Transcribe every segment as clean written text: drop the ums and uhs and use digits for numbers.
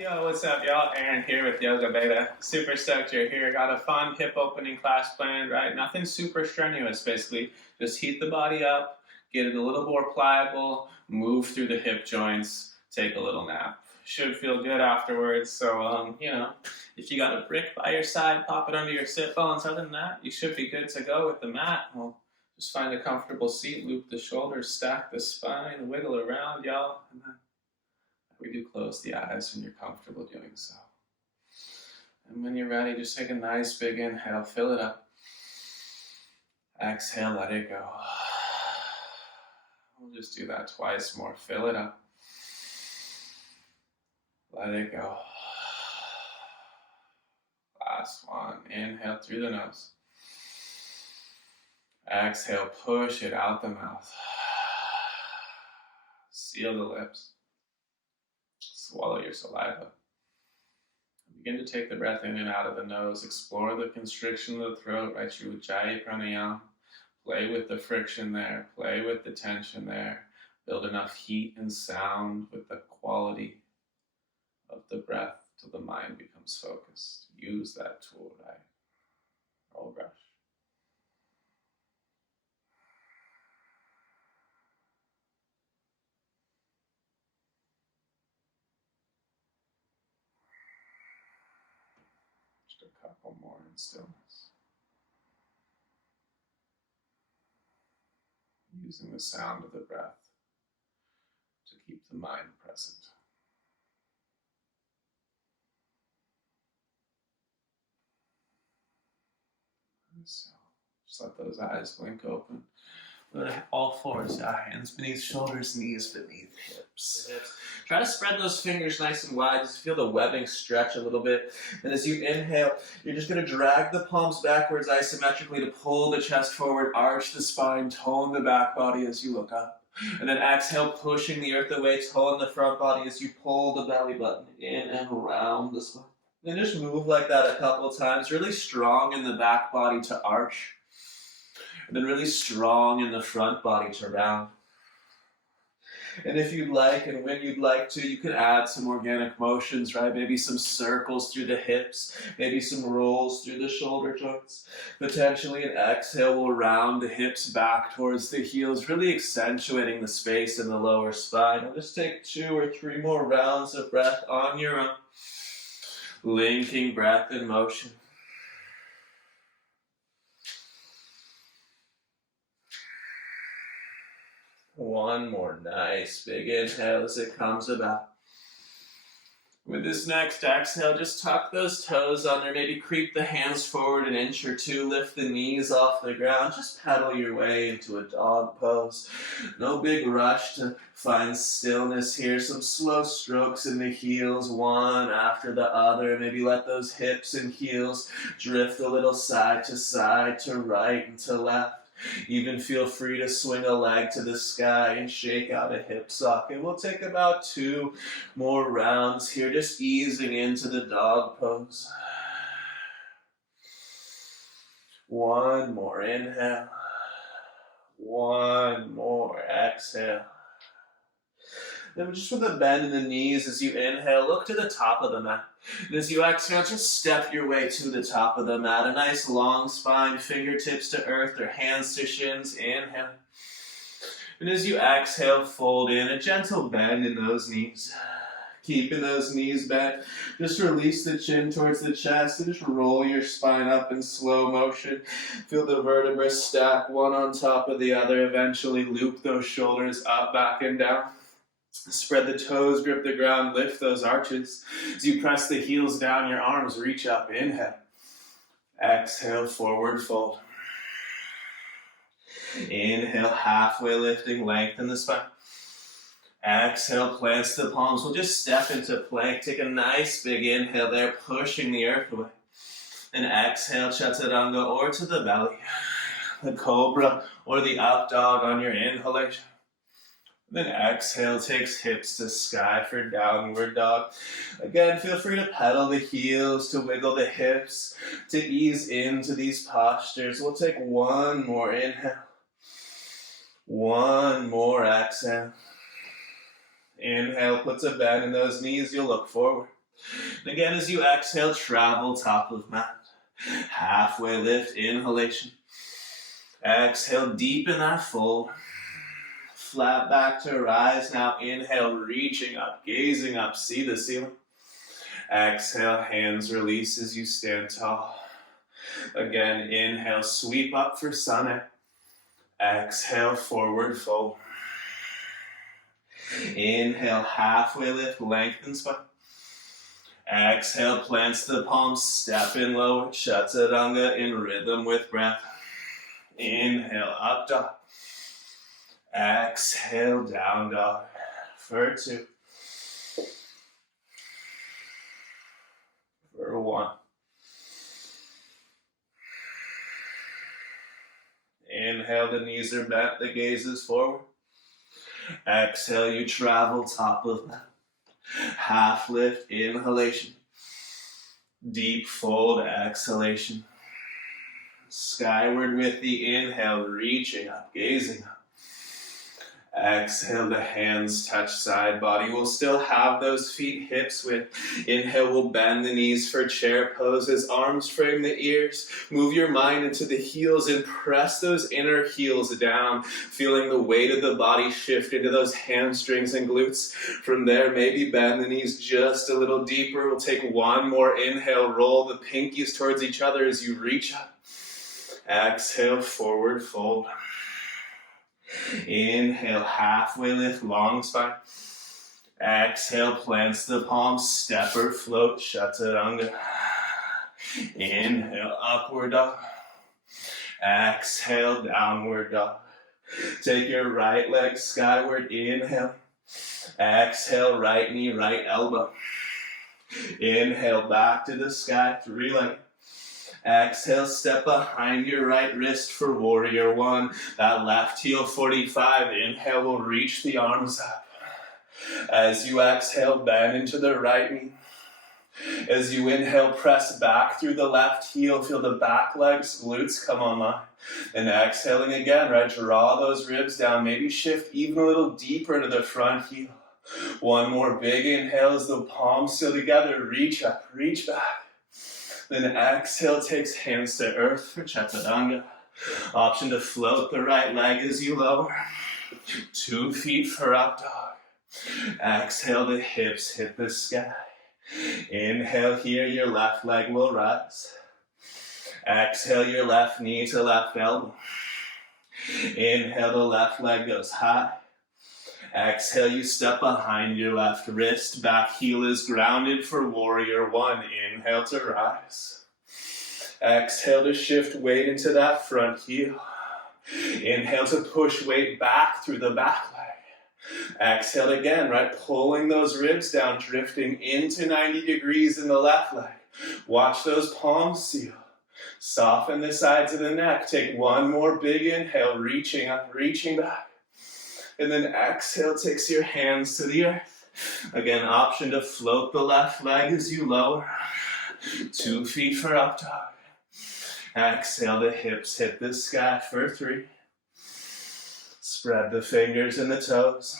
Yo, what's up, y'all? Aaron here with Yoga Beta. Super stoked you're here. Got a fun hip opening class planned, right? Nothing super strenuous, basically. Just heat the body up, get it a little more pliable, move through the hip joints, take a little nap. Should feel good afterwards. So, if you got a brick by your side, pop it under your sit bones. Other than that, you should be good to go with the mat. Well, just find a comfortable seat, loop the shoulders, stack the spine, wiggle around, y'all, and then we do close the eyes when you're comfortable doing so. And when you're ready, just take a nice big inhale, fill it up. Exhale, let it go. We'll just do that twice more. Fill it up. Let it go. Last one. Inhale through the nose. Exhale, push it out the mouth. Seal the lips. Swallow your saliva. Begin to take the breath in and out of the nose. Explore the constriction of the throat, right through Ujjayi Pranayama. Play with the friction there. Play with the tension there. Build enough heat and sound with the quality of the breath till the mind becomes focused. Use that tool, right? Roll brush. Just a couple more in stillness. Using the sound of the breath to keep the mind present. So, just let those eyes blink open. All fours, hands beneath shoulders, knees beneath hips. Try to spread those fingers nice and wide. Just feel the webbing stretch a little bit. And as you inhale, you're just going to drag the palms backwards isometrically to pull the chest forward, arch the spine, tone the back body as you look up. And then exhale, pushing the earth away, tone the front body as you pull the belly button in and around the spine. And just move like that a couple of times, really strong in the back body to arch. And then really strong in the front body to round. And if you'd like, and when you'd like to, you can add some organic motions, right? Maybe some circles through the hips, maybe some rolls through the shoulder joints. Potentially an exhale will round the hips back towards the heels, really accentuating the space in the lower spine. I'll just take 2 or 3 more rounds of breath on your own. Linking breath and motion. One more nice big inhale as it comes about. With this next exhale, just tuck those toes under, maybe creep the hands forward an inch or 2, lift the knees off the ground, just pedal your way into a dog pose. No big rush to find stillness here, some slow strokes in the heels, one after the other. Maybe let those hips and heels drift a little side to right and to left. Even feel free to swing a leg to the sky and shake out a hip socket. We'll take about 2 more rounds here, just easing into the dog pose. One more inhale. One more exhale. Then just with a bend in the knees as you inhale, look to the top of the mat. And as you exhale, just step your way to the top of the mat. A nice long spine, fingertips to earth or hands to shins. Inhale. And as you exhale, fold in a gentle bend in those knees. Keeping those knees bent, just release the chin towards the chest and just roll your spine up in slow motion. Feel the vertebrae stack one on top of the other. Eventually loop those shoulders up, back, and down. Spread the toes, grip the ground, lift those arches. As you press the heels down, your arms reach up. Inhale. Exhale, forward fold. Inhale, halfway lifting, lengthen the spine. Exhale, plants the palms. We'll just step into plank. Take a nice big inhale there, pushing the earth away. And exhale, chaturanga, or to the belly. The cobra or the up dog on your inhalation. Then exhale, takes hips to sky for downward dog. Again, feel free to pedal the heels, to wiggle the hips, to ease into these postures. We'll take 1 more inhale. 1 more exhale. Inhale puts a bend in those knees. You'll look forward. And again, as you exhale, travel top of mat. Halfway lift, inhalation. Exhale, deepen that fold. Flat back to rise. Now inhale, reaching up, gazing up, see the ceiling. Exhale, hands release as you stand tall. Again, inhale, sweep up for sun. Exhale, forward fold. Inhale, halfway lift, lengthen spine. Exhale, plants the palms, step in lower, chaturanga in rhythm with breath. Inhale, up dog. Exhale, down dog. For 2. For 1. Inhale, the knees are bent, the gaze is forward. Exhale, you travel top of mat. Half lift, inhalation. Deep fold, exhalation. Skyward with the inhale, reaching up, gazing up. Exhale, the hands touch side body. We'll still have those feet hips width. Inhale, we'll bend the knees for chair poses. Arms frame the ears. Move your mind into the heels and press those inner heels down. Feeling the weight of the body shift into those hamstrings and glutes. From there, maybe bend the knees just a little deeper. We'll take one more inhale. Roll the pinkies towards each other as you reach up. Exhale, forward fold. Inhale, halfway lift, long spine. Exhale, plants the palms, step or float, chaturanga. Inhale, upward dog. Exhale, downward dog. Take your right leg skyward, inhale. Exhale, right knee, right elbow. Inhale, back to the sky, 3 leg. Exhale, step behind your right wrist for warrior 1. That left heel 45. Inhale, we'll reach the arms up. As you exhale, bend into the right knee. As you inhale, press back through the left heel. Feel the back legs, glutes come online. And exhaling again, right? Draw those ribs down. Maybe shift even a little deeper to the front heel. One more big inhale as the palms seal together. Reach up, reach back. Then exhale, takes hands to earth for chaturanga. Option to float the right leg as you lower. 2 feet for up dog. Exhale, the hips hit the sky. Inhale here, your left leg will rise. Exhale, your left knee to left elbow. Inhale, the left leg goes high. Exhale, you step behind your left wrist. Back heel is grounded for warrior 1. Inhale to rise. Exhale to shift weight into that front heel. Inhale to push weight back through the back leg. Exhale again, right? Pulling those ribs down, drifting into 90 degrees in the left leg. Watch those palms seal. Soften the sides of the neck. Take one more big inhale, reaching up, reaching back. And then exhale, takes your hands to the earth. Again, option to float the left leg as you lower. 2 feet for up dog. Exhale, the hips hit the sky for 3. Spread the fingers and the toes.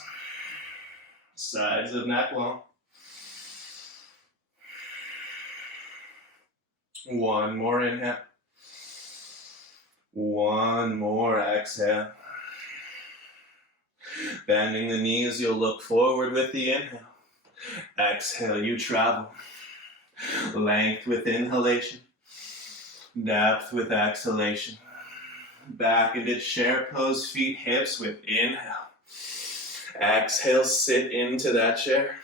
Sides of neck long. One more inhale. One more exhale. Bending the knees, you'll look forward with the inhale. Exhale, you travel. Length with inhalation. Depth with exhalation. Back into chair pose, feet hips with inhale. Exhale, sit into that chair.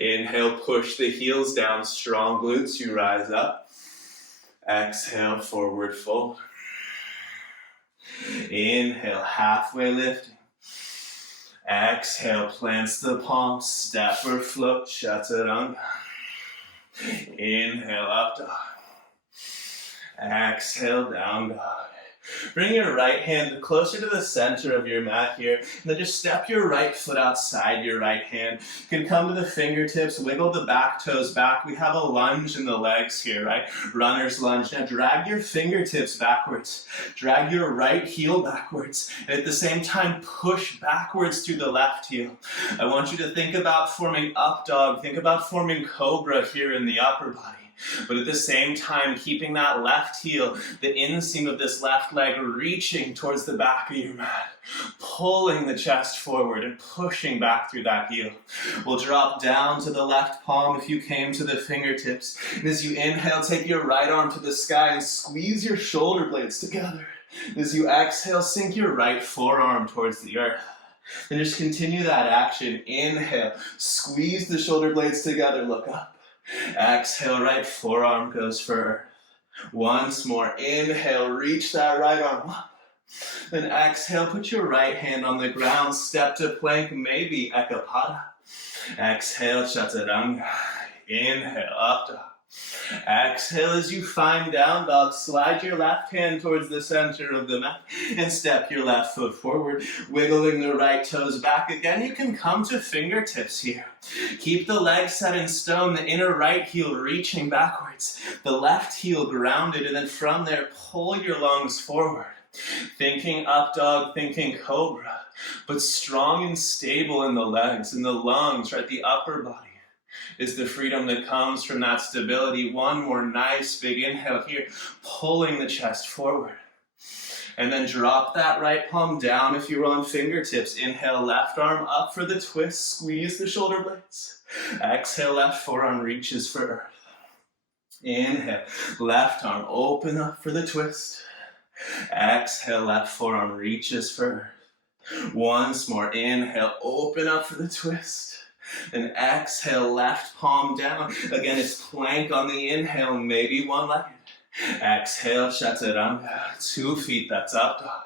Inhale, push the heels down, strong glutes, you rise up. Exhale, forward fold. Inhale, halfway lifting. Exhale, plants the palms, step or float, chaturanga. Inhale, up dog. Exhale, down dog. Bring your right hand closer to the center of your mat here, and then just step your right foot outside your right hand. You can come to the fingertips, wiggle the back toes back. We have a lunge in the legs here, right? Runner's lunge. Now drag your fingertips backwards. Drag your right heel backwards, and at the same time, push backwards through the left heel. I want you to think about forming up dog. Think about forming cobra here in the upper body. But at the same time, keeping that left heel, the inseam of this left leg reaching towards the back of your mat, pulling the chest forward and pushing back through that heel. We'll drop down to the left palm if you came to the fingertips. And as you inhale, take your right arm to the sky and squeeze your shoulder blades together. As you exhale, sink your right forearm towards the earth. And just continue that action. Inhale, squeeze the shoulder blades together, look up. Exhale, right forearm goes for earth. Once more, inhale, reach that right arm up. Then exhale, put your right hand on the ground, step to plank, maybe ekapada. Exhale, chaturanga. Inhale, up dog. Exhale as you find down dog. Slide your left hand towards the center of the mat and step your left foot forward, wiggling the right toes back. Again, you can come to fingertips here. Keep the legs set in stone, the inner right heel reaching backwards, the left heel grounded, and then from there, pull your lungs forward. Thinking up dog, thinking cobra, but strong and stable in the legs, in the lungs, right, the upper body. Is the freedom that comes from that stability. One more nice big inhale here, pulling the chest forward. And then drop that right palm down if you're on fingertips. Inhale, left arm up for the twist, squeeze the shoulder blades. Exhale, left forearm reaches for earth. Inhale, left arm open up for the twist. Exhale, left forearm reaches for earth. Once more, inhale, open up for the twist. And exhale, left palm down. Again, it's plank on the inhale, maybe one-legged. Exhale, chaturanga. 2 feet, that's up dog.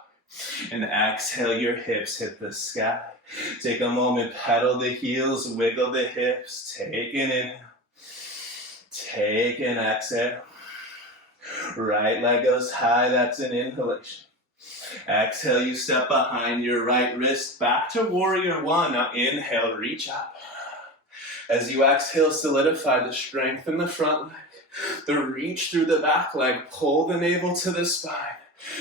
And exhale, your hips hit the sky. Take a moment, pedal the heels, wiggle the hips. Take an inhale. Take an exhale. Right leg goes high, that's an inhalation. Exhale, you step behind your right wrist, back to warrior one. Now inhale, reach up. As you exhale, solidify the strength in the front leg, the reach through the back leg, pull the navel to the spine.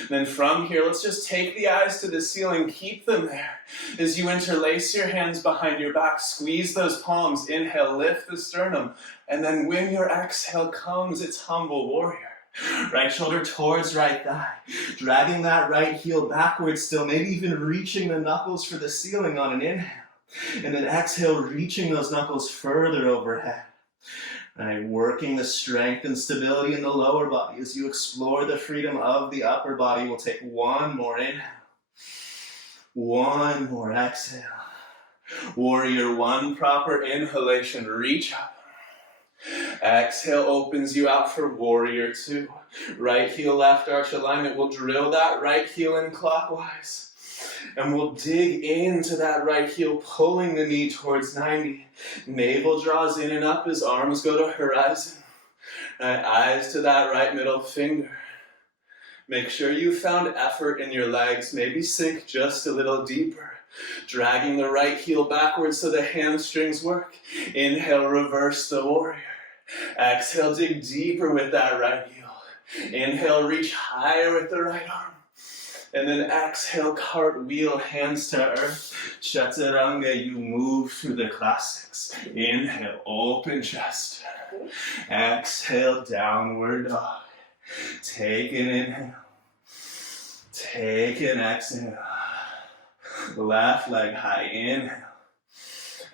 Then from here, let's just take the eyes to the ceiling, keep them there. As you interlace your hands behind your back, squeeze those palms, inhale, lift the sternum, and then when your exhale comes, it's humble warrior. Right shoulder towards right thigh, dragging that right heel backwards still, maybe even reaching the knuckles for the ceiling on an inhale. And then exhale, reaching those knuckles further overhead. Right, working the strength and stability in the lower body as you explore the freedom of the upper body. We'll take one more inhale. One more exhale. Warrior one, proper inhalation, reach up. Exhale opens you out for warrior two. Right heel, left arch alignment. We'll drill that right heel in clockwise. And we'll dig into that right heel, pulling the knee towards 90. Navel draws in and up as arms go to horizon. Right, eyes to that right middle finger. Make sure you found effort in your legs. Maybe sink just a little deeper. Dragging the right heel backwards so the hamstrings work. Inhale, reverse the warrior. Exhale, dig deeper with that right heel. Inhale, reach higher with the right arm. And then exhale, cartwheel, hands to earth. Chaturanga, you move through the classics. Inhale, open chest. Exhale, downward dog. Take an inhale. Take an exhale. Left leg high, inhale.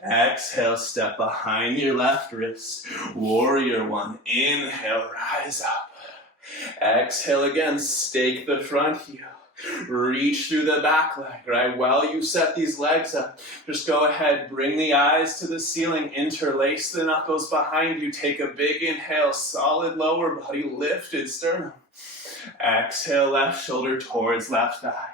Exhale, step behind your left wrist. Warrior one, inhale, rise up. Exhale again, stake the front heel. Reach through the back leg, right? While you set these legs up, just go ahead, bring the eyes to the ceiling, interlace the knuckles behind you, take a big inhale, solid lower body, lifted sternum. Exhale, left shoulder towards left thigh.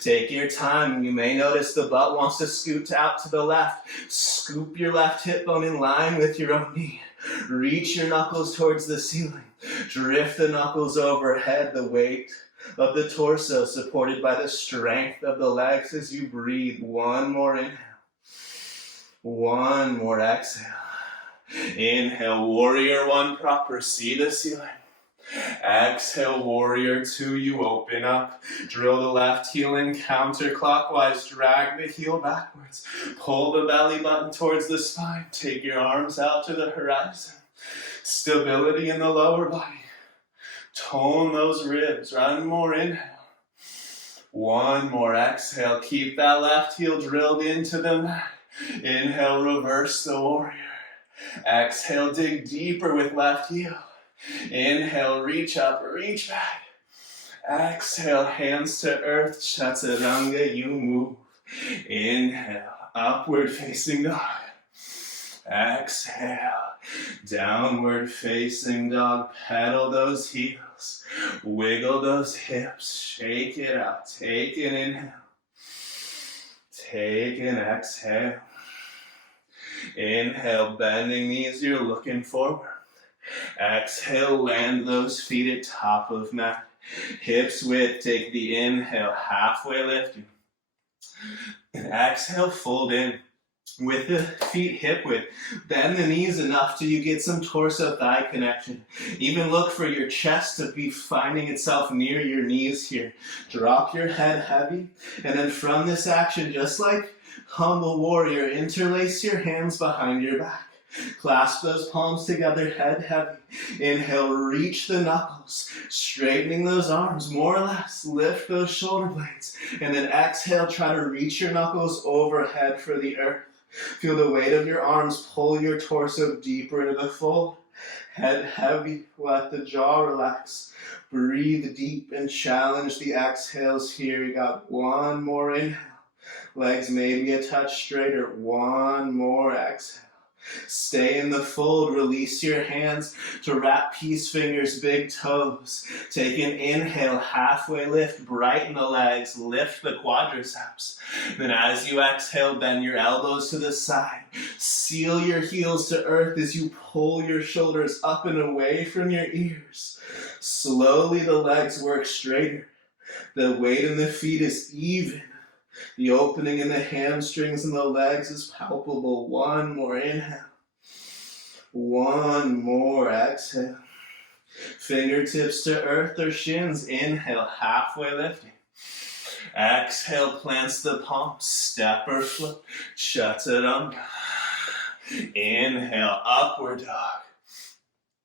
Take your time. You may notice the butt wants to scoot out to the left. Scoop your left hip bone in line with your own knee. Reach your knuckles towards the ceiling. Drift the knuckles overhead, the weight of the torso, supported by the strength of the legs as you breathe. One more inhale. One more exhale. Inhale, warrior one proper, see the ceiling. Exhale, warrior two, you open up. Drill the left heel in counterclockwise, drag the heel backwards. Pull the belly button towards the spine. Take your arms out to the horizon. Stability in the lower body. Tone those ribs. One more inhale. One more exhale. Keep that left heel drilled into the mat. Inhale, reverse the warrior. Exhale, dig deeper with left heel. Inhale, reach up, reach back. Exhale, hands to earth, chaturanga, you move. Inhale, upward facing dog. Exhale, downward facing dog. Pedal those heels. Wiggle those hips. Shake it out. Take an inhale. Take an exhale. Inhale, bending knees, you're looking forward. Exhale, land those feet at top of mat. Hips width, take the inhale, halfway lifting. And exhale, fold in with the feet hip width. Bend the knees enough till you get some torso-thigh connection. Even look for your chest to be finding itself near your knees here. Drop your head heavy, and then from this action, just like humble warrior, interlace your hands behind your back. Clasp those palms together, head heavy. Inhale, reach the knuckles, straightening those arms more or less. Lift those shoulder blades. And then exhale, try to reach your knuckles overhead for the earth. Feel the weight of your arms pull your torso deeper into the fold. Head heavy, let the jaw relax. Breathe deep and challenge the exhales here. You got one more inhale. Legs maybe a touch straighter. One more exhale. Stay in the fold, release your hands to wrap peace fingers, big toes. Take an inhale, halfway lift, brighten the legs, lift the quadriceps. Then as you exhale, bend your elbows to the side. Seal your heels to earth as you pull your shoulders up and away from your ears. Slowly the legs work straighter. The weight in the feet is even. The opening in the hamstrings and the legs is palpable. One more inhale. One more exhale. Fingertips to earth or shins. Inhale, halfway lifting. Exhale, plants the palms. Step or flip. Chaturanga. Inhale, upward dog.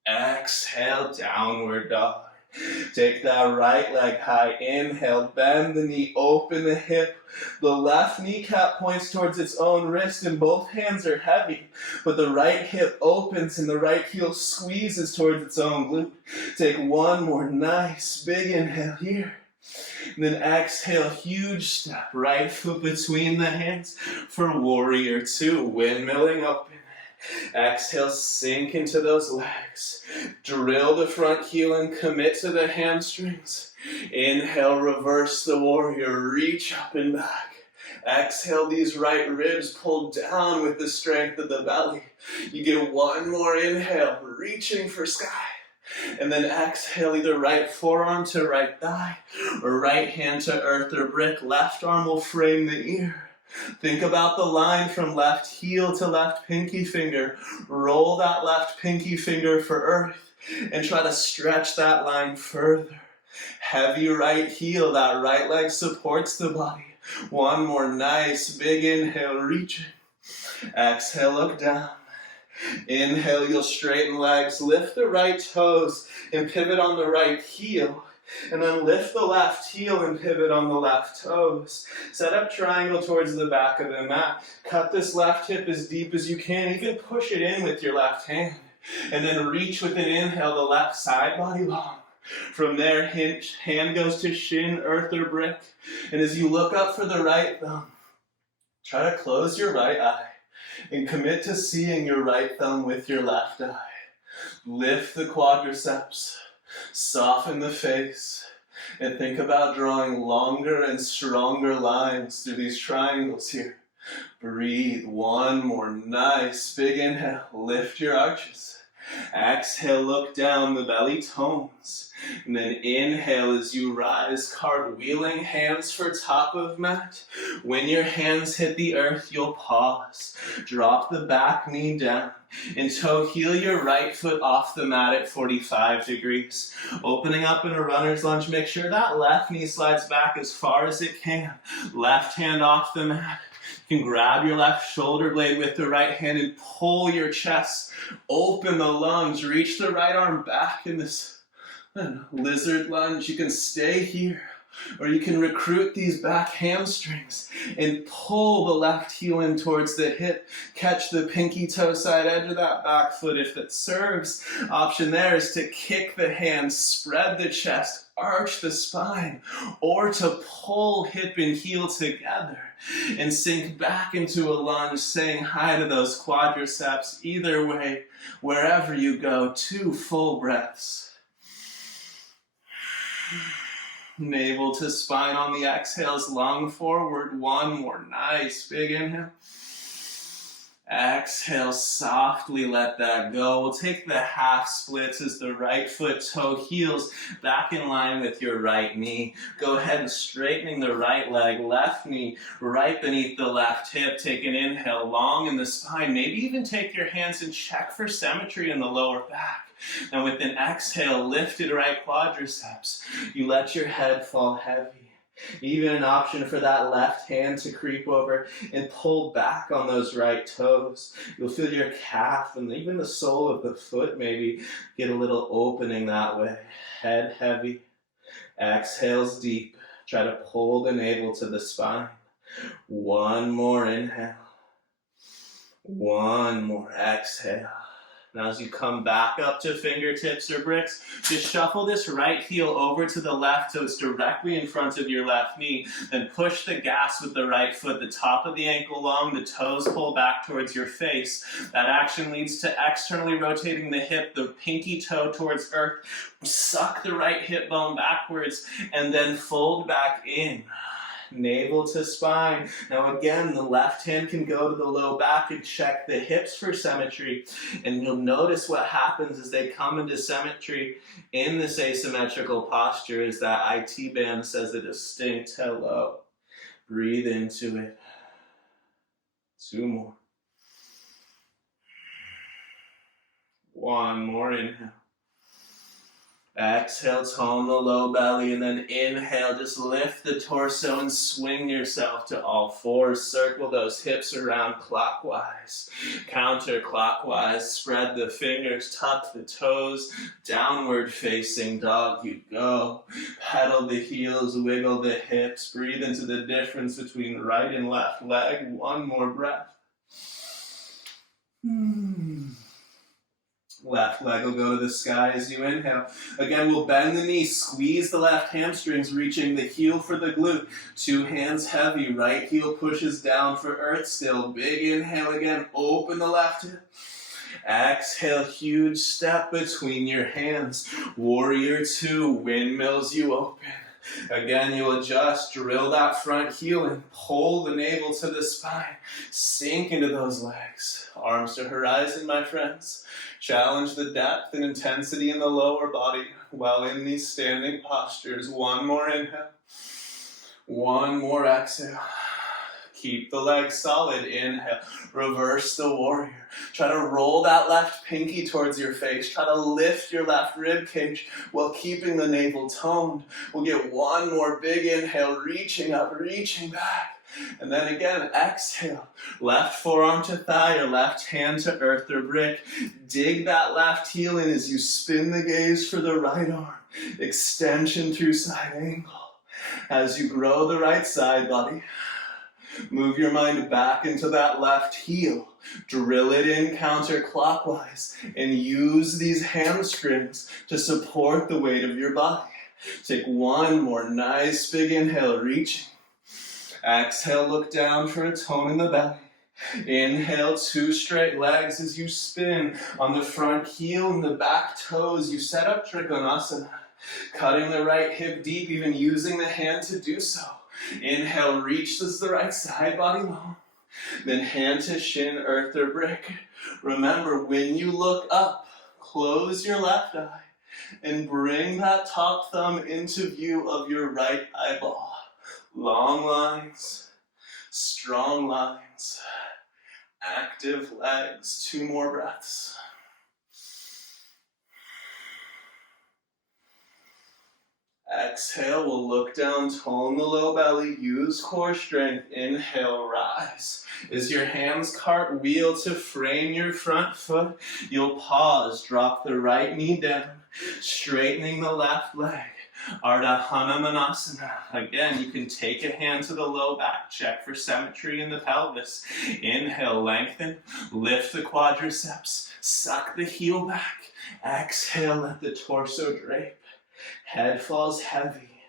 Exhale, downward dog. Take that right leg high. Inhale, bend the knee, open the hip. The left kneecap points towards its own wrist and both hands are heavy. But the right hip opens and the right heel squeezes towards its own glute. Take one more nice big inhale here. And then exhale, huge step. Right foot between the hands for warrior two. Windmilling open. Exhale, sink into those legs. Drill the front heel and commit to the hamstrings. Inhale, reverse the warrior. Reach up and back. Exhale, these right ribs pull down with the strength of the belly. You get one more inhale, reaching for sky. And then exhale, either right forearm to right thigh, or right hand to earth or brick. Left arm will frame the ear. Think about the line from left heel to left pinky finger. Roll that left pinky finger for earth and try to stretch that line further. Heavy right heel, that right leg supports the body. One more nice big inhale, reaching. Exhale, look down. Inhale, you'll straighten legs, lift the right toes and pivot on the right heel. And then lift the left heel and pivot on the left toes. Set up triangle towards the back of the mat. Cut this left hip as deep as you can. You can push it in with your left hand. And then reach with an inhale, the left side body long. From there, hand goes to shin, earth or brick. And as you look up for the right thumb, try to close your right eye and commit to seeing your right thumb with your left eye. Lift the quadriceps. Soften the face and think about drawing longer and stronger lines through these triangles here. Breathe. One more nice big inhale. Lift your arches. Exhale, look down, the belly tones. And then inhale as you rise, cartwheeling, hands for top of mat. When your hands hit the earth, you'll pause. Drop the back knee down. And toe heel your right foot off the mat at 45 degrees. Opening up in a runner's lunge, make sure that left knee slides back as far as it can. Left hand off the mat. You can grab your left shoulder blade with the right hand and pull your chest. Open the lunge, reach the right arm back in this lizard lunge. You can stay here, or you can recruit these back hamstrings and pull the left heel in towards the hip. Catch the pinky toe side edge of that back foot if it serves. Option there is to kick the hands, spread the chest, arch the spine, or to pull hip and heel together and sink back into a lunge, saying hi to those quadriceps. Either way, wherever you go, 2 full breaths. Navel to spine on the exhales, lung forward. 1 more, nice, big inhale. Exhale, softly let that go. We'll take the half splits as the right foot toe heels back in line with your right knee. Go ahead and straightening the right leg, left knee right beneath the left hip. Take an inhale, long in the spine. Maybe even take your hands and check for symmetry in the lower back. And with an exhale, lifted right quadriceps. You let your head fall heavy. Even an option for that left hand to creep over and pull back on those right toes. You'll feel your calf and even the sole of the foot maybe get a little opening that way. Head heavy. Exhales deep. Try to pull the navel to the spine. 1 more inhale. 1 more exhale. Now as you come back up to fingertips or bricks, just shuffle this right heel over to the left so it's directly in front of your left knee. Then push the gas with the right foot, the top of the ankle long, the toes pull back towards your face. That action leads to externally rotating the hip, the pinky toe towards earth. Suck the right hip bone backwards and then fold back in. Navel to spine. Now again, the left hand can go to the low back and check the hips for symmetry. And you'll notice what happens as they come into symmetry in this asymmetrical posture is that IT band says a distinct hello. Breathe into it. 2 more. 1 more inhale. Exhale, tone the low belly, and then inhale, just lift the torso and swing yourself to all fours. Circle those hips around clockwise, counterclockwise. Spread the fingers, tuck the toes, downward facing dog you go. Pedal the heels, wiggle the hips. Breathe into the difference between right and left leg. 1 more breath. Left leg will go to the sky as you inhale. Again, we'll bend the knee, squeeze the left hamstrings, reaching the heel for the glute. 2 hands heavy, right heel pushes down for earth still. Big inhale again, open the left hip. Exhale, huge step between your hands. Warrior 2, windmills you open. Again, you'll adjust, drill that front heel and pull the navel to the spine. Sink into those legs. Arms to horizon, my friends. Challenge the depth and intensity in the lower body while in these standing postures. 1 more inhale. 1 more exhale. Keep the legs solid. Inhale. Reverse the warrior. Try to roll that left pinky towards your face. Try to lift your left rib cage while keeping the navel toned. We'll get 1 more big inhale, reaching up, reaching back. And then again, exhale. Left forearm to thigh or left hand to earth or brick. Dig that left heel in as you spin the gaze for the right arm. Extension through side angle. As you grow the right side body, move your mind back into that left heel. Drill it in counterclockwise and use these hamstrings to support the weight of your body. Take 1 more nice big inhale, reaching. Exhale, look down for a tone in the belly. Inhale, 2 straight legs as you spin on the front heel and the back toes. You set up Trikonasana, cutting the right hip deep, even using the hand to do so. Inhale, reaches the right side body long. Then hand to shin, earth or brick. Remember, when you look up, Close your left eye and bring that top thumb into view of your right eyeball. Long lines, strong lines, active legs. 2 more breaths. Exhale, we'll look down, tone the low belly, use core strength. Inhale, rise. As your hands cartwheel to frame your front foot, you'll pause, drop the right knee down, straightening the left leg. Ardha Hanumanasana. Again, you can take a hand to the low back, check for symmetry in the pelvis. Inhale, lengthen, lift the quadriceps, suck the heel back. Exhale, let the torso drape. Head falls heavy.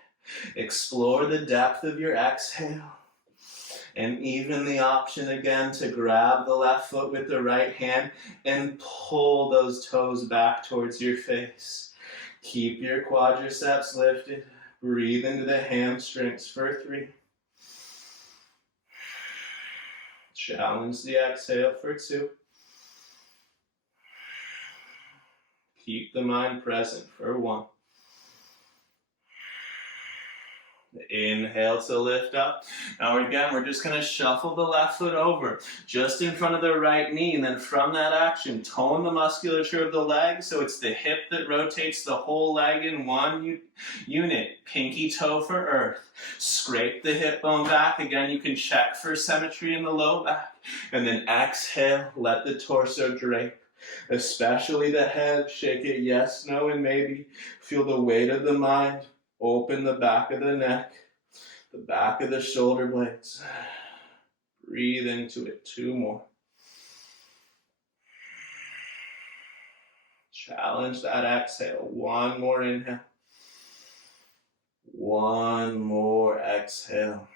Explore the depth of your exhale. And even the option again to grab the left foot with the right hand and pull those toes back towards your face. Keep your quadriceps lifted. Breathe into the hamstrings for 3. Challenge the exhale for 2. Keep the mind present for 1. Inhale to lift up. Now again, we're just going to shuffle the left foot over just in front of the right knee, and then from that action, tone the musculature of the leg so it's the hip that rotates the whole leg in one unit. Pinky toe for earth. Scrape the hip bone back. Again, you can check for symmetry in the low back. And then exhale, let the torso drape. Especially the head. Shake it yes, no, and maybe. Feel the weight of the mind. Open the back of the neck, the back of the shoulder blades. Breathe into it. 2 more. Challenge that exhale. 1 more inhale. 1 more exhale.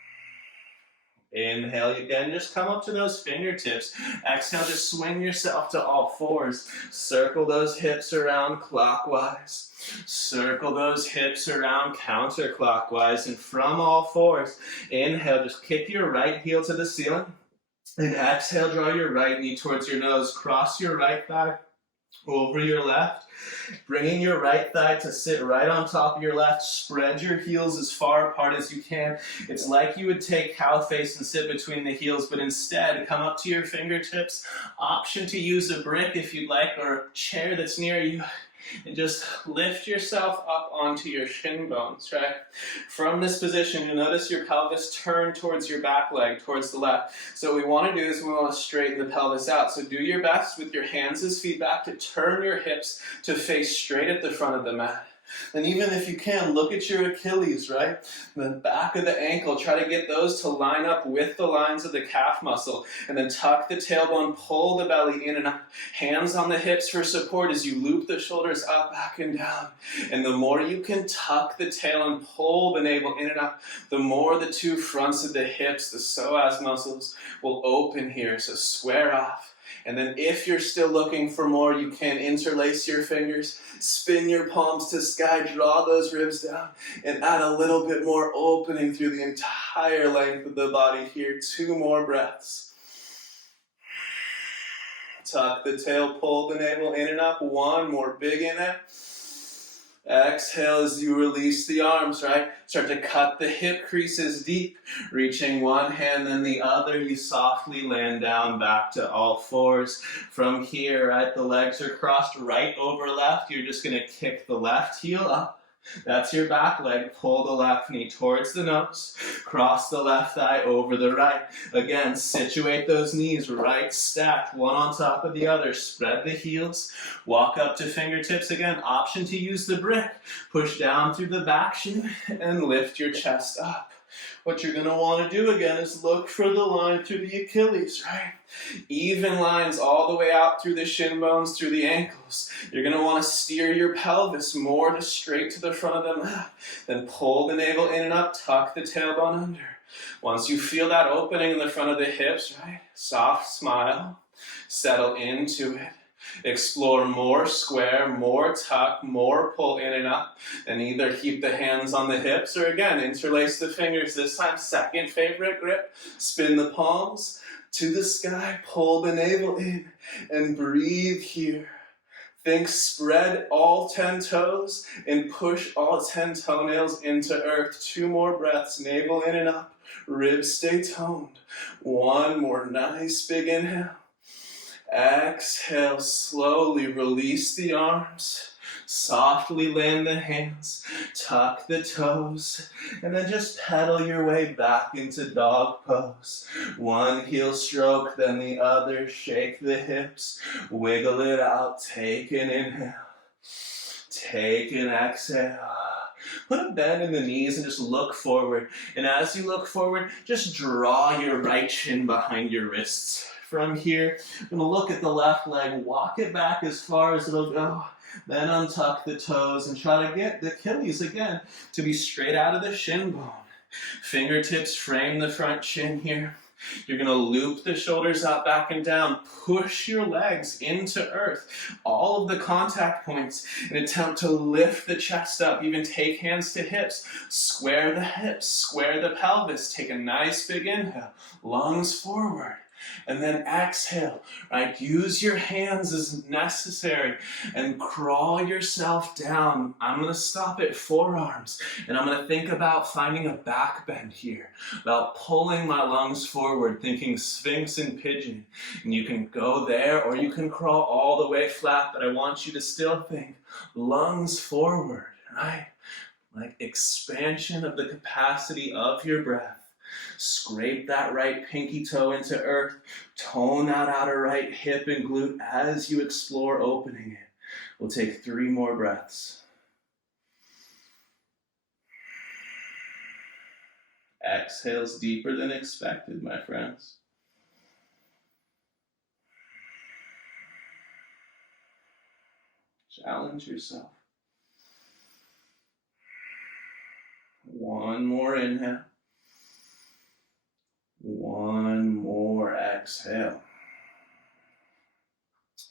Inhale again, just come up to those fingertips. Exhale, just swing yourself to all 4s. Circle those hips around clockwise. Circle those hips around counterclockwise. And from all 4s, inhale, just kick your right heel to the ceiling. And exhale, draw your right knee towards your nose. Cross your right thigh over your left. Bringing your right thigh to sit right on top of your left. Spread your heels as far apart as you can. It's like you would take cow face and sit between the heels, but instead come up to your fingertips. Option to use a brick if you'd like, or a chair that's near you. And just lift yourself up onto your shin bones, right? From this position, you'll notice your pelvis turn towards your back leg, towards the left. So what we want to do is we want to straighten the pelvis out. So do your best with your hands as feedback to turn your hips to face straight at the front of the mat. And even if you can, look at your Achilles, right? The back of the ankle, try to get those to line up with the lines of the calf muscle. And then tuck the tailbone, pull the belly in and up. Hands on the hips for support as you loop the shoulders up, back, and down. And the more you can tuck the tail and pull the navel in and up, the more the 2 fronts of the hips, the psoas muscles, will open here. So square off. And then if you're still looking for more, you can interlace your fingers, spin your palms to sky, draw those ribs down, and add a little bit more opening through the entire length of the body here. 2 more breaths. Tuck the tail, pull the navel in and up. 1 more big inhale. Exhale as you release the arms, right? Start to cut the hip creases deep. Reaching one hand then the other, you softly land down back to all 4s. From here, right, the legs are crossed right over left. You're just going to kick the left heel up. That's your back leg. Pull the left knee towards the nose. Cross the left thigh over the right. Again, situate those knees right stacked, one on top of the other. Spread the heels. Walk up to fingertips again. Option to use the brick. Push down through the back shin and lift your chest up. What you're going to want to do again is look for the line through the Achilles, right? Even lines all the way out through the shin bones, through the ankles. You're going to want to steer your pelvis more to straight to the front of the mat. Then pull the navel in and up, tuck the tailbone under. Once you feel that opening in the front of the hips, right? Soft smile. Settle into it. Explore more square, more tuck, more pull in and up. And either keep the hands on the hips or again, interlace the fingers. This time, second favorite grip. Spin the palms to the sky. Pull the navel in and breathe here. Think spread all 10 toes and push all 10 toenails into earth. 2 more breaths, navel in and up, ribs stay toned. 1 more nice big inhale. Exhale, slowly release the arms. Softly land the hands, tuck the toes, and then just pedal your way back into dog pose. 1 heel stroke, then the other, shake the hips, wiggle it out, take an inhale, take an exhale. Put a bend in the knees and just look forward. And as you look forward, just draw your right shin behind your wrists. From here, I'm going to look at the left leg, walk it back as far as it'll go, then untuck the toes and try to get the Achilles again to be straight out of the shin bone. Fingertips frame the front shin here. You're going to loop the shoulders out, back and down. Push your legs into earth. All of the contact points. An attempt to lift the chest up. Even take hands to hips. Square the hips. Square the pelvis. Take a nice big inhale. Lungs forward. And then exhale, right? Use your hands as necessary and crawl yourself down. I'm going to stop at forearms and I'm going to think about finding a back bend here, about pulling my lungs forward, thinking Sphinx and pigeon. And you can go there or you can crawl all the way flat, but I want you to still think lungs forward, right? Like expansion of the capacity of your breath. Scrape that right pinky toe into earth. Tone that outer right hip and glute as you explore opening it. We'll take 3 more breaths. Exhales deeper than expected, my friends. Challenge yourself. 1 more inhale. 1 more exhale.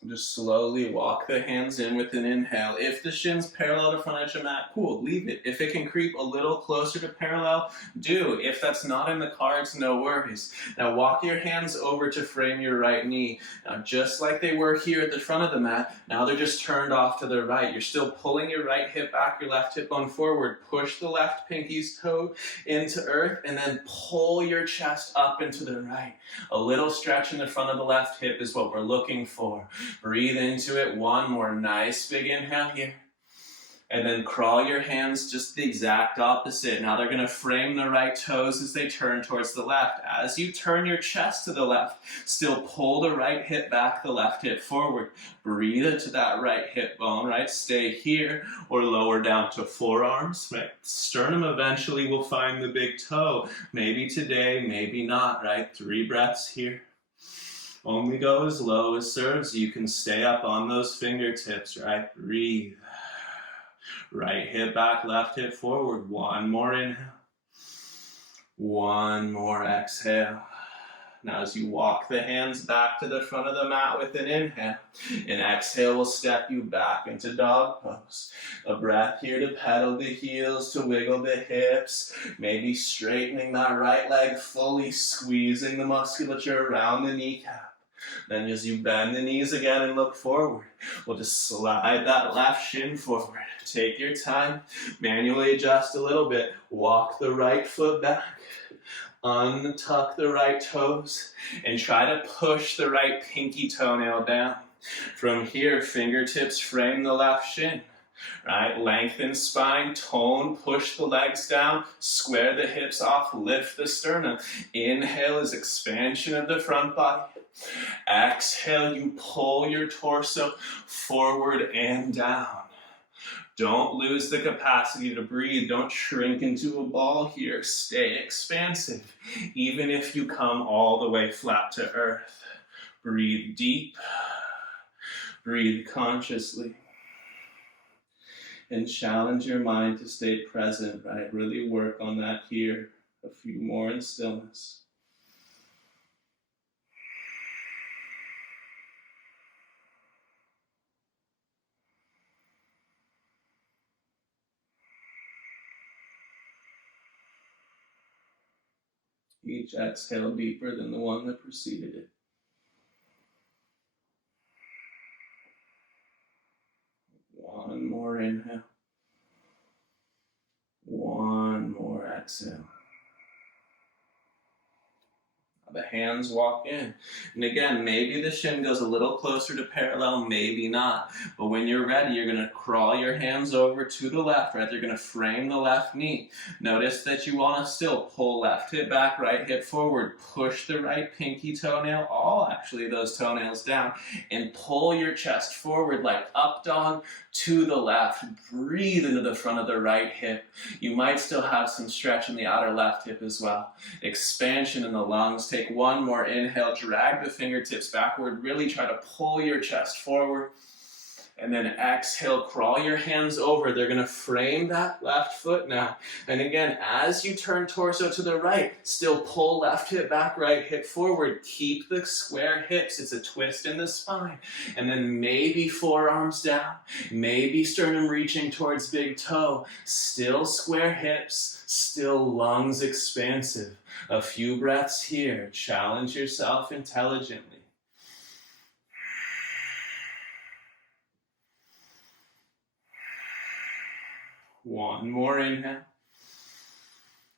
Just slowly walk the hands in with an inhale. If the shin's parallel to front edge of mat, cool, leave it. If it can creep a little closer to parallel, do. If that's not in the cards, no worries. Now walk your hands over to frame your right knee. Now just like they were here at the front of the mat, now they're just turned off to the right. You're still pulling your right hip back, your left hip bone forward. Push the left pinky's toe into earth and then pull your chest up into the right. A little stretch in the front of the left hip is what we're looking for. Breathe into it. 1 more nice big inhale here. And then crawl your hands just the exact opposite. Now they're going to frame the right toes as they turn towards the left. As you turn your chest to the left, still pull the right hip back, the left hip forward. Breathe into that right hip bone, right? Stay here or lower down to forearms, right? Sternum eventually will find the big toe. Maybe today, maybe not, right? 3 breaths here. Only go as low as serves. You can stay up on those fingertips, right? Breathe. Right hip back, left hip forward. 1 more inhale. 1 more exhale. Now as you walk the hands back to the front of the mat with an inhale, an exhale will step you back into dog pose. A breath here to pedal the heels, to wiggle the hips, maybe straightening that right leg fully, squeezing the musculature around the kneecap. Then as you bend the knees again and look forward, we'll just slide that left shin forward. Take your time, manually adjust a little bit, walk the right foot back, untuck the right toes, and try to push the right pinky toenail down. From here, fingertips frame the left shin. Right, lengthen spine, tone, push the legs down, square the hips off, lift the sternum. Inhale is expansion of the front body. Exhale, you pull your torso forward and down. Don't lose the capacity to breathe. Don't shrink into a ball here. Stay expansive, even if you come all the way flat to earth. Breathe deep. Breathe consciously. And challenge your mind to stay present, right? Really work on that here. A few more in stillness. Each exhale deeper than the one that preceded it. more inhale. One more exhale. The hands walk in. And again, maybe the shin goes a little closer to parallel, maybe not. But when you're ready, you're going to crawl your hands over to the left, right? They're going to frame the left knee. Notice that you want to still pull left hip back, right hip forward. Push the right pinky toenail, actually those toenails down, and pull your chest forward like up dog to the left. Breathe into the front of the right hip. You might still have some stretch in the outer left hip as well. Expansion in the lungs. Take one more inhale, drag the fingertips backward, really try to pull your chest forward. And then exhale, crawl your hands over. They're going to frame that left foot now. And again, as you turn torso to the right, still pull left hip back, right hip forward. Keep the square hips. It's a twist in the spine. And then maybe forearms down. Maybe sternum reaching towards big toe. Still square hips. Still lungs expansive. A few breaths here. Challenge yourself intelligently. One more inhale.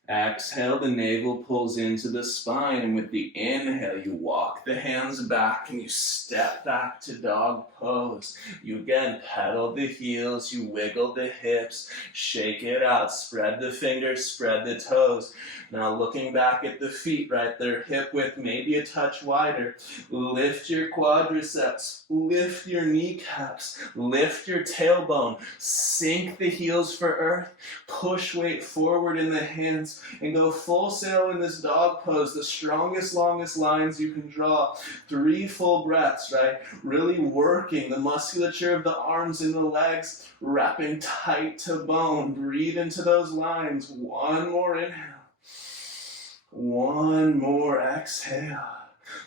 Exhale, the navel pulls into the spine, and with the inhale, you walk the hands back and you step back to dog pose. You again pedal the heels, you wiggle the hips, shake it out, spread the fingers, spread the toes. Now looking back at the feet, right, they're hip width, maybe a touch wider. Lift your quadriceps, lift your kneecaps, lift your tailbone, sink the heels for earth, push weight forward in the hands, and go full sail in this dog pose, the strongest, longest lines you can draw. 3 full breaths, right? Really working the musculature of the arms and the legs, wrapping tight to bone. Breathe into those lines. One more inhale. One more exhale.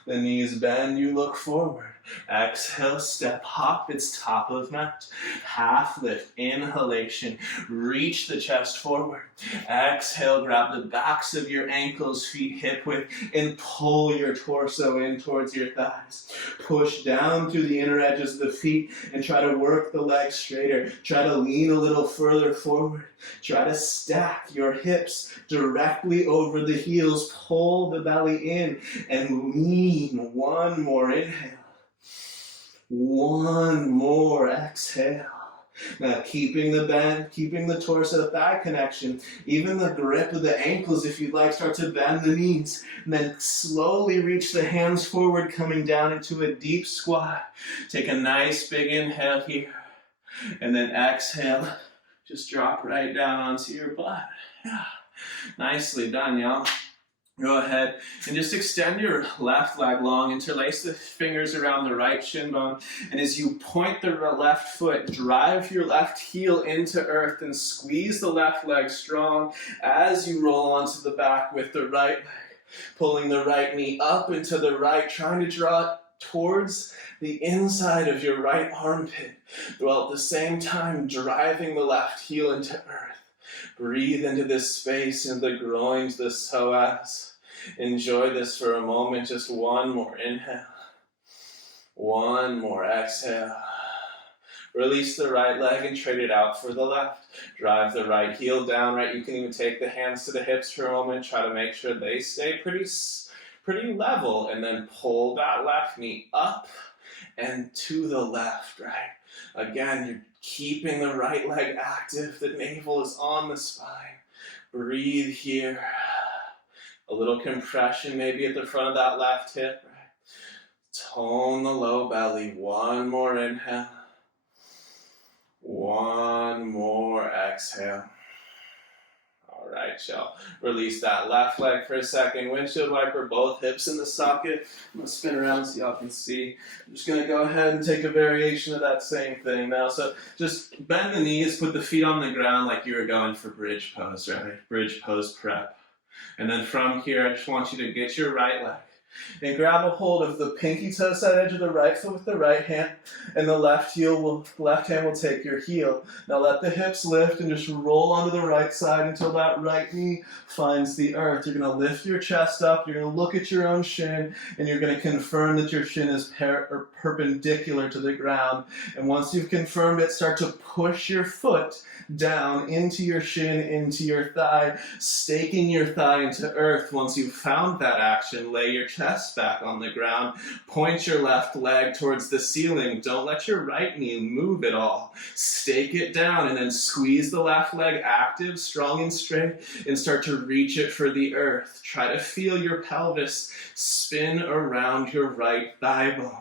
The knees bend, you look forward. Exhale, step hop, it's top of mat. Half lift, inhalation, reach the chest forward. Exhale, grab the backs of your ankles, feet hip width, and pull your torso in towards your thighs. Push down through the inner edges of the feet and try to work the legs straighter. Try to lean a little further forward. Try to stack your hips directly over the heels. Pull the belly in and lean. One more inhale. One more exhale. Now keeping the bend, keeping the torso thigh connection, even the grip of the ankles if you'd like, start to bend the knees. And then slowly reach the hands forward, coming down into a deep squat. Take a nice big inhale here. And then exhale, just drop right down onto your butt. Yeah. Nicely done, y'all. Go ahead and just extend your left leg long, interlace the fingers around the right shin bone, and as you point the left foot, drive your left heel into earth and squeeze the left leg strong as you roll onto the back with the right leg, pulling the right knee up into the right, trying to draw it towards the inside of your right armpit, while at the same time driving the left heel into earth. Breathe into this space in the groins, the psoas. Enjoy this for a moment. Just one more inhale. One more exhale. Release the right leg and trade it out for the left. Drive the right heel down, right? You can even take the hands to the hips for a moment. Try to make sure they stay pretty level, and then pull that left knee up and to the left, right? Again, you're keeping the right leg active. The navel is on the spine. Breathe here. A little compression maybe at the front of that left hip, right? Tone the low belly. One more inhale. One more exhale. All right, y'all. Release that left leg for a second. Windshield wiper, both hips in the socket. I'm going to spin around so y'all can see. I'm just going to go ahead and take a variation of that same thing now. So just bend the knees, put the feet on the ground like you were going for bridge pose, right? Bridge pose prep. And then from here, I just want you to get your right leg, And grab a hold of the pinky toe side edge of the right foot with the right hand, and the left hand will take your heel. Now let the hips lift and just roll onto the right side until that right knee finds the earth. You're going to lift your chest up, you're going to look at your own shin, and you're going to confirm that your shin is perpendicular to the ground. And once you've confirmed it, start to push your foot down into your shin, into your thigh, staking your thigh into earth. Once you've found that action, lay your chest back on the ground, point your left leg towards the ceiling. Don't let your right knee move at all. Stake it down and then squeeze the left leg active, strong and straight, and start to reach it for the earth. Try to feel your pelvis spin around your right thigh bone.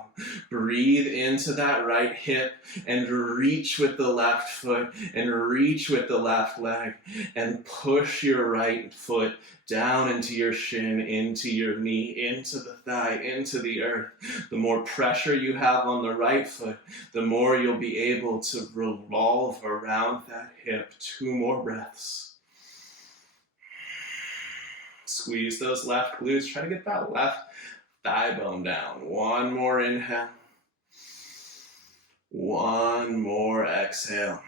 Breathe into that right hip and reach with the left foot and reach with the left leg and push your right foot down into your shin, into your knee, into the thigh, into the earth. The more pressure you have on the right foot, the more you'll be able to revolve around that hip. 2 more breaths. Squeeze those left glutes. Try to get that left thigh bone down. 1 more inhale. 1 more exhale.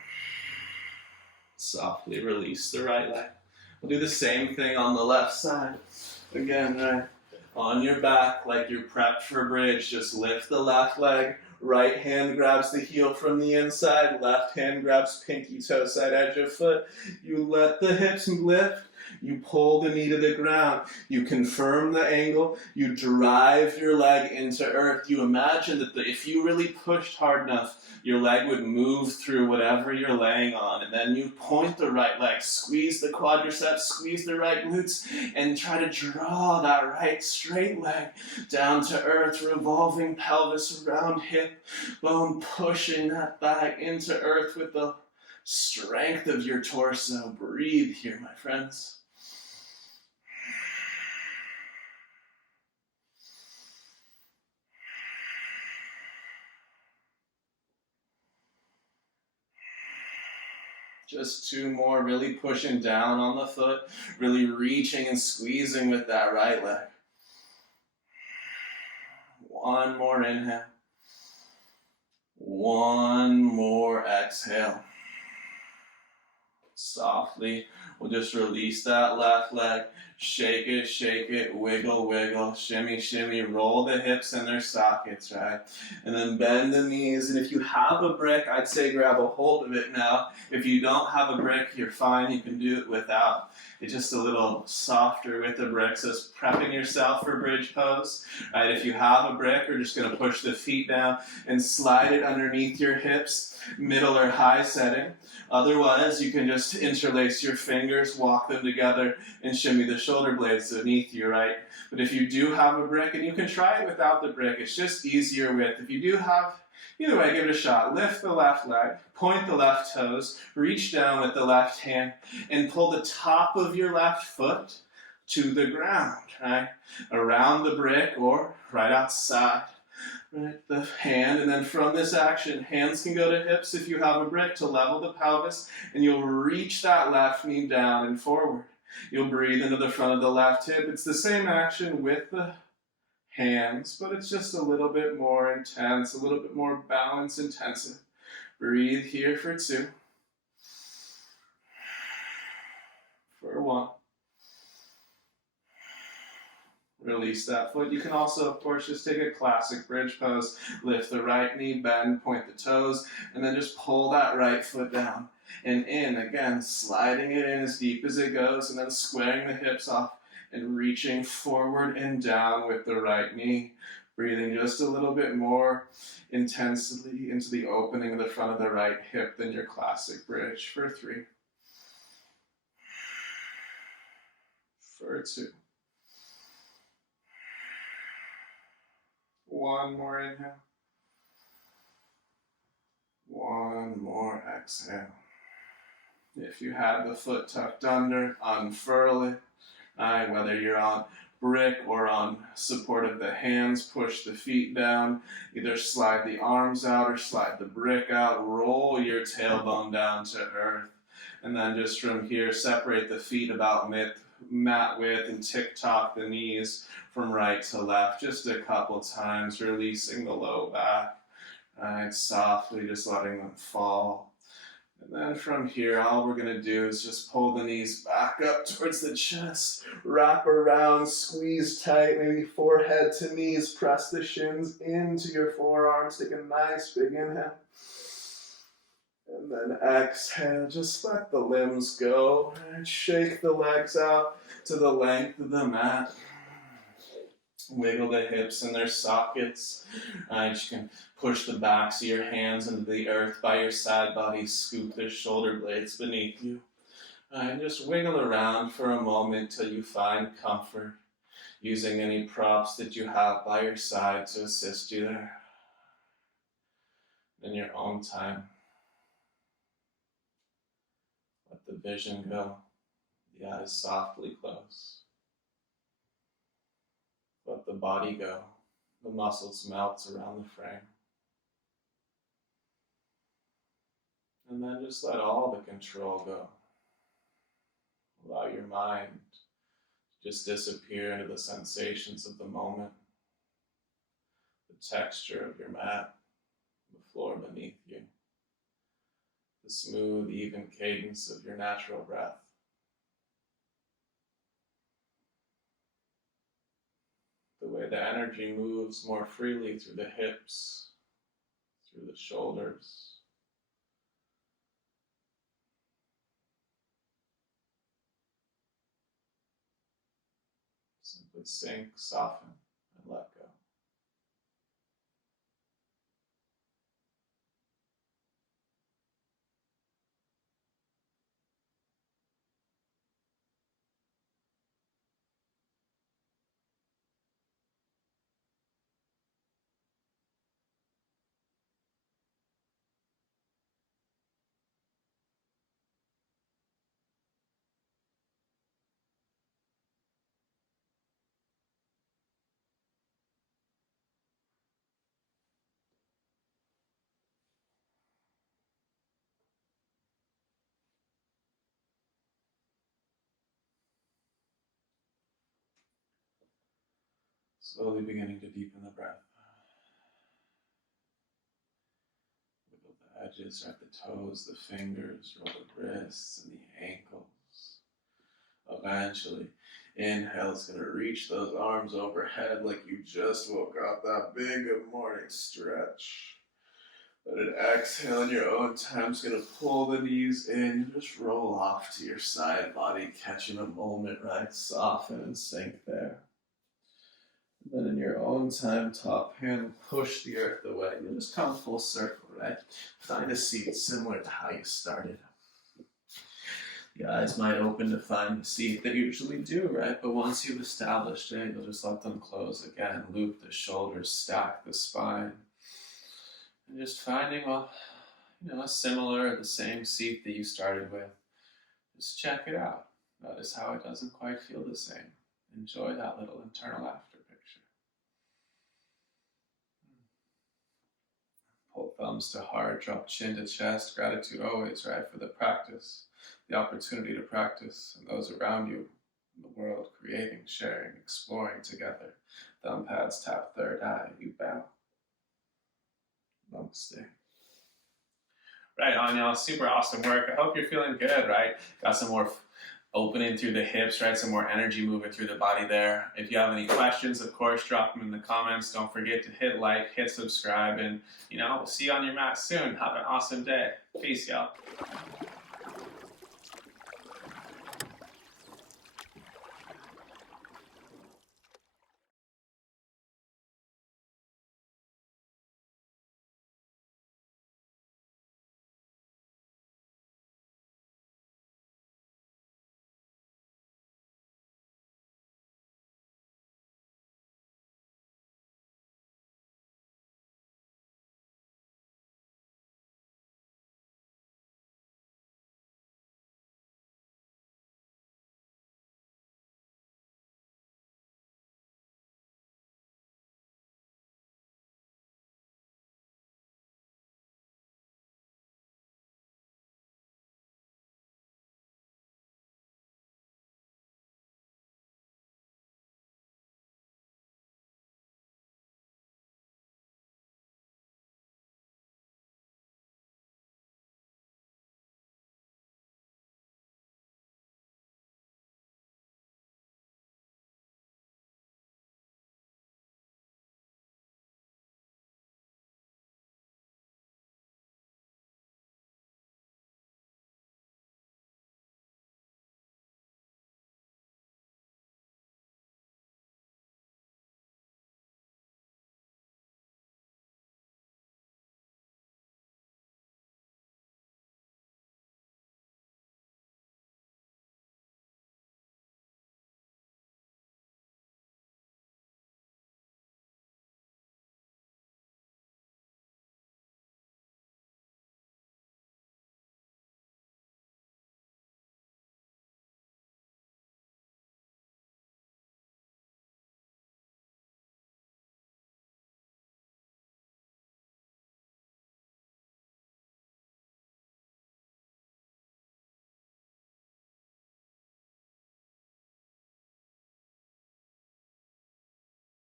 Softly release the right leg. We'll do the same thing on the left side. Again, right on your back, like you're prepped for bridge, just lift the left leg. Right hand grabs the heel from the inside. Left hand grabs pinky toe side edge of foot. You let the hips lift. You pull the knee to the ground. You confirm the angle. You drive your leg into earth. You imagine that if you really pushed hard enough, your leg would move through whatever you're laying on. And then you point the right leg, squeeze the quadriceps, squeeze the right glutes, and try to draw that right straight leg down to earth, revolving pelvis around hip bone, pushing that thigh into earth with the strength of your torso. Breathe here, my friends. Just 2 more, really pushing down on the foot, really reaching and squeezing with that right leg. 1 more inhale. 1 more exhale. Softly, we'll just release that left leg. Shake it, wiggle, wiggle, shimmy, shimmy, roll the hips in their sockets, right? And then bend the knees, and if you have a brick, I'd say grab a hold of it now. If you don't have a brick, you're fine, you can do it without. It's just a little softer with the brick, so it's prepping yourself for bridge pose, right? If you have a brick, we're just gonna push the feet down and slide it underneath your hips, middle or high setting. Otherwise, you can just interlace your fingers, walk them together, and shimmy the shoulder blades beneath you, right? But if you do have a brick, and you can try it without the brick, it's just easier with. If you do have, either way, give it a shot. Lift the left leg, point the left toes, reach down with the left hand, and pull the top of your left foot to the ground, right? Around the brick or right outside. Right, the hand, and then from this action, hands can go to hips if you have a brick to level the pelvis, and you'll reach that left knee down and forward. You'll breathe into the front of the left hip. It's the same action with the hands, but it's just a little bit more intense, a little bit more balance intensive. Breathe here for 2. For 1. Release that foot. You can also, of course, just take a classic bridge pose. Lift the right knee, bend, point the toes, and then just pull that right foot down and in. Again, sliding it in as deep as it goes, and then squaring the hips off and reaching forward and down with the right knee. Breathing just a little bit more intensely into the opening of the front of the right hip than your classic bridge. For 3. For 2. 1 more inhale. 1 more exhale. If you have the foot tucked under, unfurl it. Whether you're on brick or on support of the hands, push the feet down. Either slide the arms out or slide the brick out. Roll your tailbone down to earth. And then just from here, separate the feet about mat width and tick-tock the knees from right to left just a couple times, releasing the low back. Right, softly just letting them fall. And then from here, all we're going to do is just pull the knees back up towards the chest, wrap around, squeeze tight, maybe forehead to knees, press the shins into your forearms, take a nice big inhale. And then exhale, just let the limbs go, and shake the legs out to the length of the mat. Wiggle the hips in their sockets. You can push the backs of your hands into the earth by your side body. Scoop the shoulder blades beneath you. And just wiggle around for a moment till you find comfort, using any props that you have by your side to assist you there. In your own time, let the vision go. The eyes softly close. Let the body go. The muscles melt around the frame. And then just let all the control go. Allow your mind to just disappear into the sensations of the moment. The texture of your mat, the floor beneath you. The smooth, even cadence of your natural breath. The way the energy moves more freely through the hips, through the shoulders. Simply sink, soften, and let go. Slowly beginning to deepen the breath. Wiggle the edges, right, the toes, the fingers, roll the wrists and the ankles. Eventually, inhale is going to reach those arms overhead like you just woke up. That big good morning stretch. Let it exhale in your own time. It's going to pull the knees in and just roll off to your side body, catching a moment, right? Soften and sink there. And then in your own time, top hand, push the earth away. You'll just come full circle, right? Find a seat similar to how you started. The eyes might open to find the seat. They usually do, right? But once you've established it, you'll just let them close again. Loop the shoulders, stack the spine. And just finding, a similar, the same seat that you started with. Just check it out. Notice how it doesn't quite feel the same. Enjoy that little internal after picture. Pull thumbs to heart, drop chin to chest. Gratitude always, right, for the practice, the opportunity to practice, and those around you in the world, creating, sharing, exploring together. Thumb pads tap third eye, you bow. Namaste. Right on, y'all. Super awesome work. I hope you're feeling good, right? Got some more opening through the hips, right? Some more energy moving through the body there. If you have any questions, of course, drop them in the comments. Don't forget to hit like, hit subscribe, and, we'll see you on your mat soon. Have an awesome day. Peace, y'all.